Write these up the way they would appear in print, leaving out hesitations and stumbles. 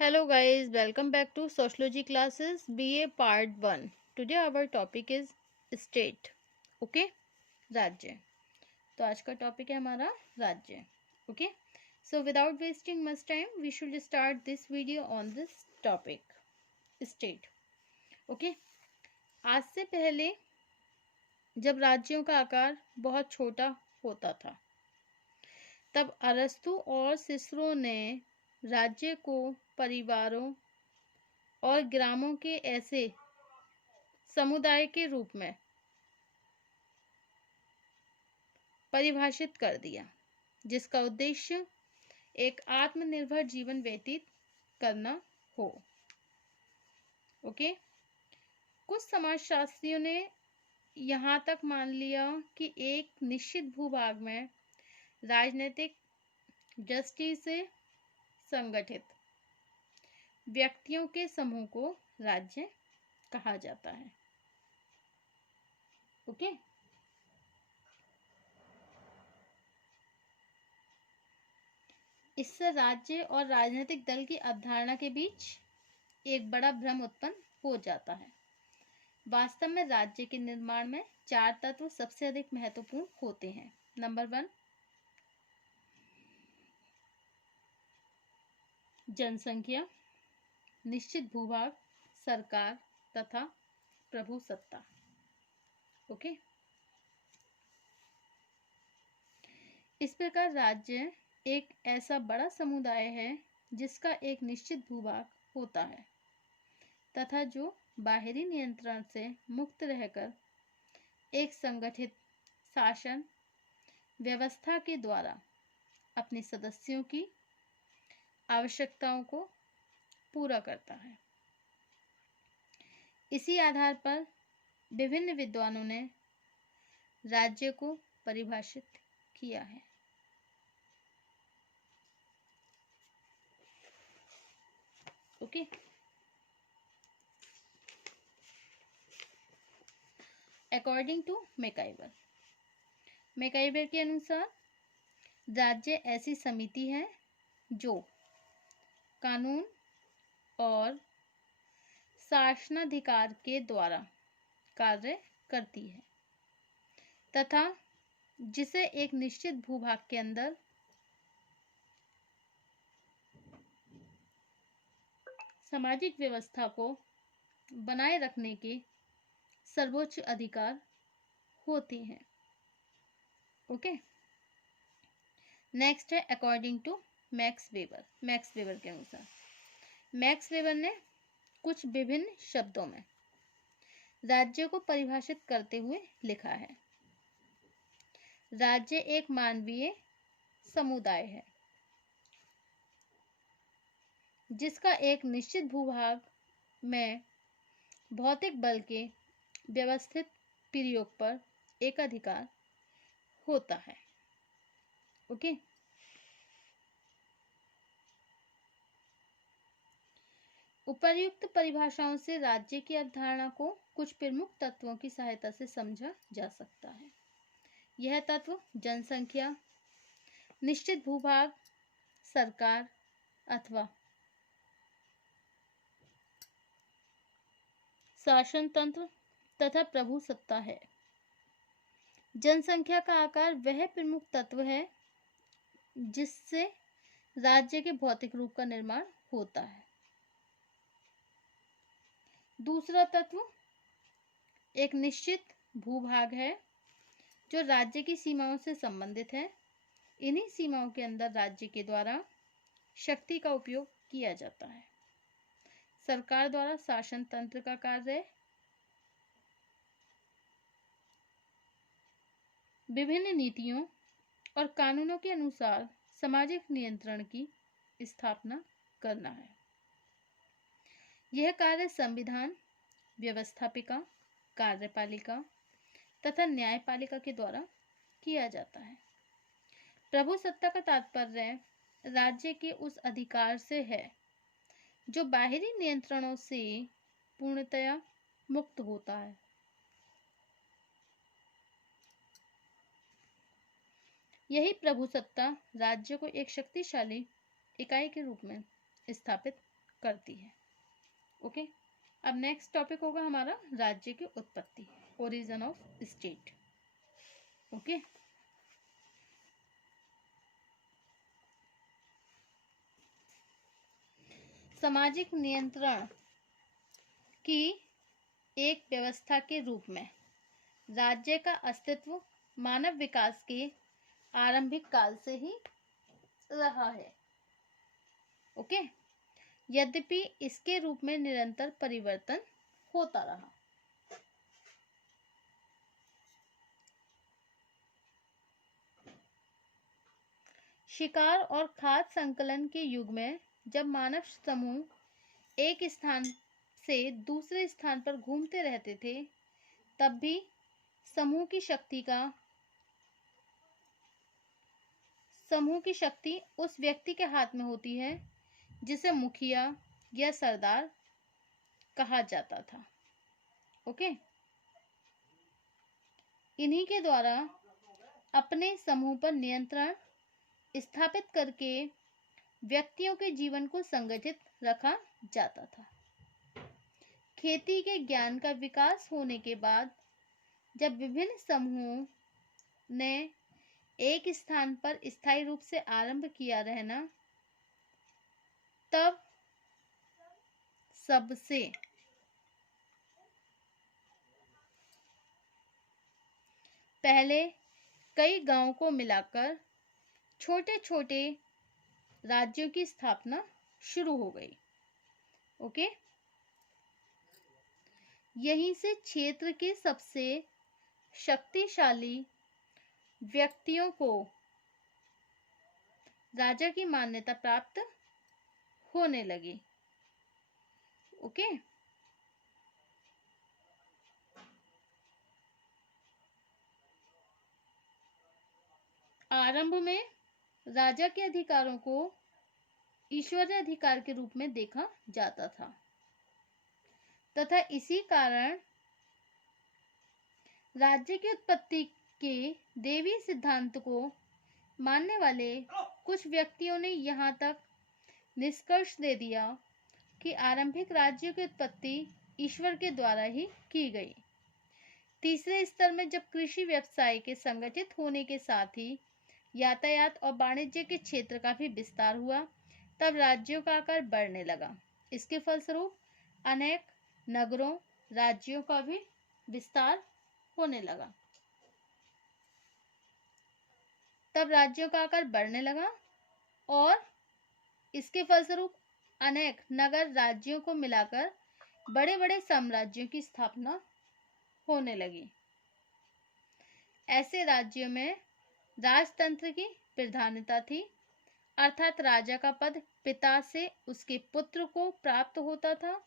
Hello guys, welcome back to Sociology classes BA Part 1. Today our topic is state. Okay? राज्य. तो आज का topic है हमारा राज्य. Okay? So without wasting much time, we should start this video on this topic. State. Okay? आज से पहले जब राज्यों का आकार बहुत छोटा होता था, तब अरस्तु और सिसरो ने राज्य को परिवारों और ग्रामों के ऐसे समुदाय के रूप में परिभाषित कर दिया जिसका उद्देश्य एक आत्मनिर्भर जीवन व्यतीत करना हो. ओके. कुछ समाजशास्त्रियों ने यहाँ तक मान लिया कि एक निश्चित भूभाग में राजनीतिक दृष्टि से संगठित व्यक्तियों के समूह को राज्य कहा जाता है. ओके. इससे राज्य और राजनीतिक दल की अवधारणा के बीच एक बड़ा भ्रम उत्पन्न हो जाता है. वास्तव में राज्य के निर्माण में 4 तत्व सबसे अधिक महत्वपूर्ण होते हैं. नंबर 1, जनसंख्या, निश्चित भूभाग, सरकार तथा प्रभुसत्ता. ओके. इस प्रकार राज्य एक ऐसा बड़ा समुदाय है जिसका एक निश्चित भूभाग होता है तथा जो बाहरी नियंत्रण से मुक्त रहकर एक संगठित शासन व्यवस्था के द्वारा अपने सदस्यों की आवश्यकताओं को पूरा करता है. इसी आधार पर विभिन्न विद्वानों ने राज्य को परिभाषित किया है. ओके. अकॉर्डिंग टू मैकाइवर के अनुसार राज्य ऐसी समिति है जो कानून और शासनाधिकार के द्वारा कार्य करती है तथा जिसे एक निश्चित भूभाग के अंदर सामाजिक व्यवस्था को बनाए रखने के सर्वोच्च अधिकार होते हैं. ओके. नेक्स्ट है अकॉर्डिंग टू मैक्स वेबर के अनुसार मैक्स वेबर ने कुछ विभिन्न शब्दों में राज्य को परिभाषित करते हुए लिखा है. राज्य एक मानवीय समुदाय है जिसका एक निश्चित भूभाग में भौतिक बल के व्यवस्थित प्रयोग पर एकाधिकार होता है. ओके. उपर्युक्त परिभाषाओं से राज्य की अवधारणा को कुछ प्रमुख तत्वों की सहायता से समझा जा सकता है. यह तत्व जनसंख्या, निश्चित भूभाग, सरकार अथवा शासन तंत्र तथा प्रभुसत्ता है. जनसंख्या का आकार वह प्रमुख तत्व है जिससे राज्य के भौतिक रूप का निर्माण होता है. दूसरा तत्व एक निश्चित भूभाग है जो राज्य की सीमाओं से संबंधित है. इन्हीं सीमाओं के अंदर राज्य के द्वारा शक्ति का उपयोग किया जाता है. सरकार द्वारा शासन तंत्र का कार्य विभिन्न नीतियों और कानूनों के अनुसार सामाजिक नियंत्रण की स्थापना करना है. यह कार्य संविधान, व्यवस्थापिका, कार्यपालिका तथा न्यायपालिका के द्वारा किया जाता है. प्रभुसत्ता का तात्पर्य राज्य के उस अधिकार से है जो बाहरी नियंत्रणों से पूर्णतया मुक्त होता है. यही प्रभुसत्ता राज्य को एक शक्तिशाली इकाई के रूप में स्थापित करती है। ओके, अब नेक्स्ट टॉपिक होगा हमारा राज्य की उत्पत्ति, ओरिजिन ऑफ स्टेट। ओके, सामाजिक नियंत्रण की एक व्यवस्था के रूप में राज्य का अस्तित्व मानव विकास के आरंभिक काल से ही रहा है। ओके, यद्यपि इसके रूप में निरंतर परिवर्तन होता रहा। शिकार और खाद्य संकलन के युग में जब मानव समूह एक स्थान से दूसरे स्थान पर घूमते रहते थे, तब भी समूह की शक्ति उस व्यक्ति के हाथ में होती है जिसे मुखिया या सरदार कहा जाता था। ओके, इन्हीं के द्वारा अपने समूह पर नियंत्रण स्थापित करके व्यक्तियों के जीवन को संगठित रखा जाता था। खेती के ज्ञान का विकास होने के बाद जब विभिन्न समूहों ने एक स्थान पर स्थायी रूप से आरंभ किया रहना, तब सबसे पहले कई गांवों को मिलाकर छोटे छोटे राज्यों की स्थापना शुरू हो गई। ओके, यहीं से क्षेत्र के सबसे शक्तिशाली व्यक्तियों को राजा की मान्यता प्राप्त होने लगी। ओके, आरंभ में राजा के अधिकारों को ईश्वरीय अधिकार के रूप में देखा जाता था तथा इसी कारण राज्य की उत्पत्ति के देवी सिद्धांत को मानने वाले कुछ व्यक्तियों ने यहाँ तक निष्कर्ष दे दिया कि आरंभिक राज्यों की उत्पत्ति ईश्वर के द्वारा ही की गई। तीसरे स्तर में जब कृषि व्यवसाय के संगठित होने के साथ ही यातायात और वाणिज्य के क्षेत्र का भी विस्तार हुआ, तब राज्यों का आकार बढ़ने लगा। इसके फलस्वरूप अनेक नगरों, राज्यों का भी विस्तार होने लगा। तब राज्यों का आकार बढ़ने लगा और इसके फलस्वरूप अनेक नगर राज्यों को मिलाकर बड़े बड़े साम्राज्यों की स्थापना होने लगी। ऐसे राज्यों में राजतंत्र की प्रधानता थी, अर्थात राजा का पद पिता से उसके पुत्र को प्राप्त होता था।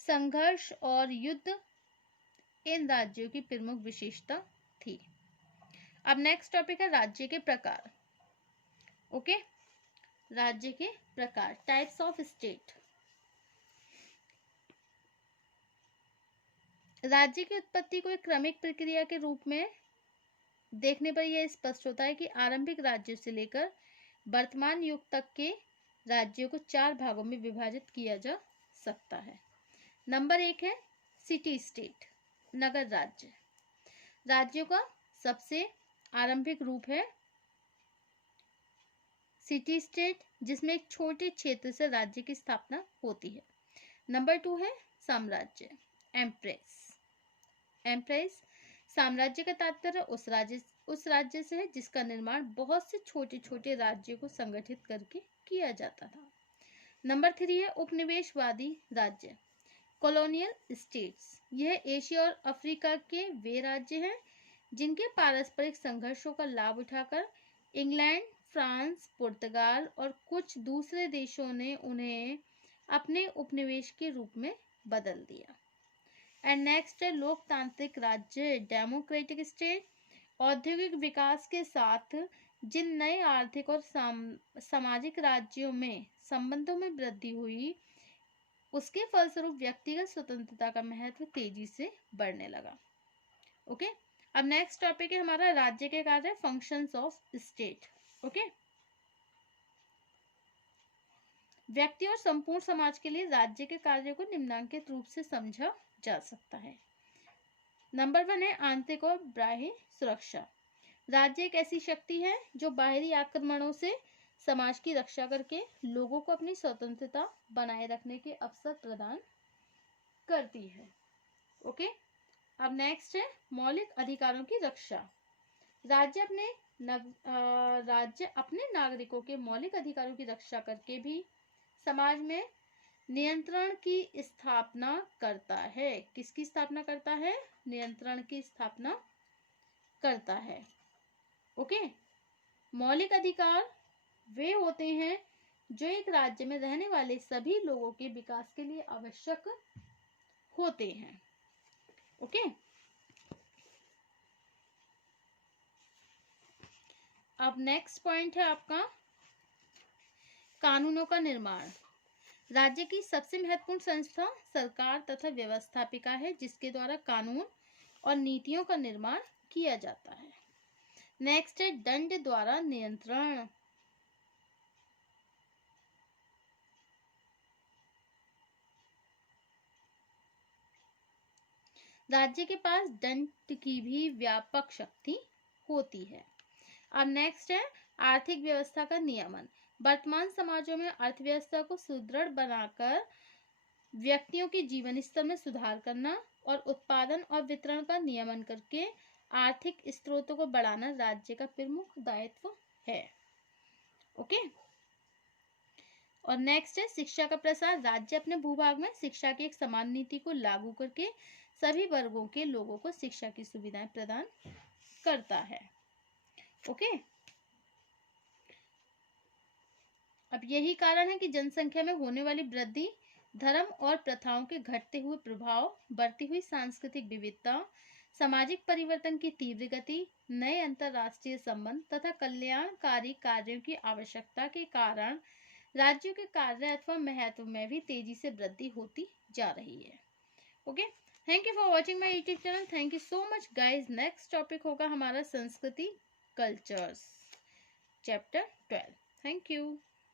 संघर्ष और युद्ध इन राज्यों की प्रमुख विशेषता थी। अब नेक्स्ट टॉपिक है राज्य के प्रकार। ओके, राज्य के प्रकार, टाइप्स ऑफ स्टेट। राज्य की उत्पत्ति को एक क्रमिक प्रक्रिया के रूप में देखने पर यह स्पष्ट होता है कि आरंभिक राज्यों से लेकर वर्तमान युग तक के राज्यों को 4 भागों में विभाजित किया जा सकता है। नंबर 1 है सिटी स्टेट, नगर राज्य। राज्यों का सबसे आरंभिक रूप है सिटी स्टेट, जिसमें एक छोटे क्षेत्र से राज्य की स्थापना होती है। नंबर 2 है साम्राज्य, एम्प्रेस। एम्प्रेस साम्राज्य का तात्पर्य उस राज्य से है जिसका निर्माण बहुत से छोटे छोटे राज्यों को संगठित करके किया जाता था। नंबर 3 है उपनिवेशवादी राज्य, कॉलोनियल स्टेट्स। यह एशिया और अफ्रीका के वे राज्य हैं जिनके पारस्परिक संघर्षों का लाभ उठाकर इंग्लैंड, फ्रांस, पुर्तगाल और कुछ दूसरे देशों ने उन्हें अपने उपनिवेश के रूप में बदल दिया। एंड नेक्स्ट है लोकतांत्रिक राज्य, डेमोक्रेटिक स्टेट। औद्योगिक विकास के साथ जिन नए आर्थिक और सामाजिक राज्यों में संबंधों में वृद्धि हुई, उसके फलस्वरूप व्यक्तिगत स्वतंत्रता का महत्व तेजी से बढ़ने लगा। ओके, अब नेक्स्ट टॉपिक है हमारा राज्य के कार्य, फंक्शंस ऑफ स्टेट। ओके, व्यक्ति और संपूर्ण समाज के लिए राज्य के कार्यों को निम्नांकित रूप से समझा जा सकता है। नंबर 1 है आंतरिक और बाह्य सुरक्षा। राज्य एक ऐसी शक्ति है जो बाहरी आक्रमणों से समाज की रक्षा करके लोगों को अपनी स्वतंत्रता बनाए रखने के अवसर प्रदान करती है। ओके, अब नेक्स्ट है मौलिक अधिकारों की रक्षा। राज्य अपने नागरिकों के मौलिक अधिकारों की रक्षा करके भी समाज में नियंत्रण की स्थापना करता है। किसकी स्थापना करता है? नियंत्रण की स्थापना करता है। ओके, मौलिक अधिकार वे होते हैं जो एक राज्य में रहने वाले सभी लोगों के विकास के लिए आवश्यक होते हैं। ओके, अब नेक्स्ट पॉइंट है आपका कानूनों का निर्माण। राज्य की सबसे महत्वपूर्ण संस्था सरकार तथा व्यवस्थापिका है, जिसके द्वारा कानून और नीतियों का निर्माण किया जाता है। नेक्स्ट है दंड द्वारा नियंत्रण। राज्य के पास दंड की भी व्यापक शक्ति होती है। अब नेक्स्ट है आर्थिक व्यवस्था का नियमन। वर्तमान समाजों में अर्थव्यवस्था को सुदृढ़ बनाकर व्यक्तियों के जीवन स्तर में सुधार करना और उत्पादन और वितरण का नियमन करके आर्थिक स्रोतों को बढ़ाना राज्य का प्रमुख दायित्व है। ओके, और नेक्स्ट है शिक्षा का प्रसार। राज्य अपने भूभाग में शिक्षा की एक समान नीति को लागू करके सभी वर्गों के लोगों को शिक्षा की सुविधाएं प्रदान करता है। ओके, अब यही कारण है कि जनसंख्या में होने वाली वृद्धि, धर्म और प्रथाओं के घटते हुए प्रभाव, बढ़ती हुई सांस्कृतिक विविधता, सामाजिक परिवर्तन की तीव्र गति, नए अंतरराष्ट्रीय संबंध तथा कल्याणकारी कार्यों की आवश्यकता के कारण राज्यों के कार्य अथवा महत्व में भी तेजी से वृद्धि होती जा रही है। Okay, thank you for watching my YouTube channel. Thank you so much guys. Next topic होगा हमारा संस्कृति कल्चर्स चैप्टर 12। Thank you.